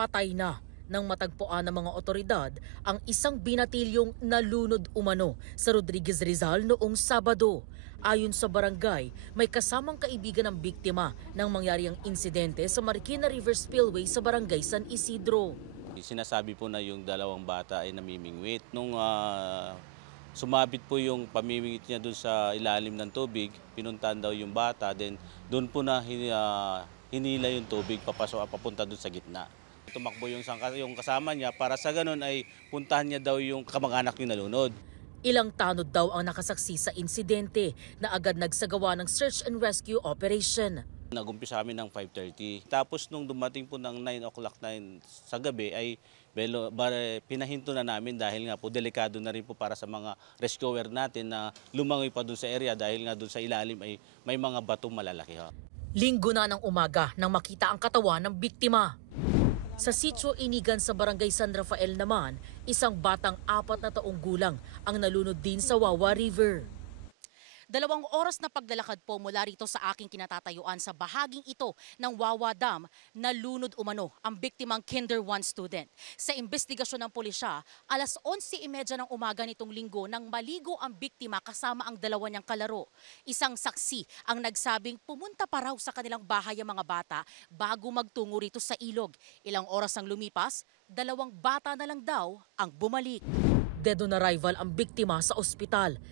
Patay na nang matagpuan ng mga otoridad ang isang binatilyong nalunod umano sa Rodriguez Rizal noong Sabado. Ayon sa barangay, may kasamang kaibigan ng biktima nang mangyari ang insidente sa Marikina River Spillway sa barangay San Isidro. Sinasabi po na yung dalawang bata ay namimingwit. Nung sumabit po yung pamimingwit niya doon sa ilalim ng tubig, pinuntahan daw yung bata, then doon po na hinila yung tubig papunta doon sa gitna. Tumakbo yung kasama niya para sa ganun ay puntahan niya daw yung kamag-anak yung nalunod. Ilang tanod daw ang nakasaksi sa insidente na agad nagsagawa ng search and rescue operation. Nag-umpisa kami ng 5:30. Tapos nung dumating po ng 9 o'clock sa gabi ay pinahinto na namin dahil nga po delikado na rin po para sa mga rescuer natin na lumangoy pa doon sa area dahil nga doon sa ilalim ay may mga batong malalaki. Linggo na ng umaga nang makita ang katawan ng biktima. Sa Sitio Inigan sa Barangay San Rafael naman, isang batang 4 na taong gulang ang nalunod din sa Wawa River. 2 oras na paglalakad po mula rito sa aking kinatatayuan sa bahaging ito ng Wawa Dam, nalunod umano ang biktimang Kinder 1 student. Sa investigasyon ng pulisya, alas 11:30 ng umaga nitong linggo nang maligo ang biktima kasama ang 2 niyang kalaro. Isang saksi ang nagsabing pumunta pa raw sa kanilang bahay ang mga bata bago magtungo rito sa ilog. Ilang oras ang lumipas, 2 bata na lang daw ang bumalik. Dead on arrival ang biktima sa ospital.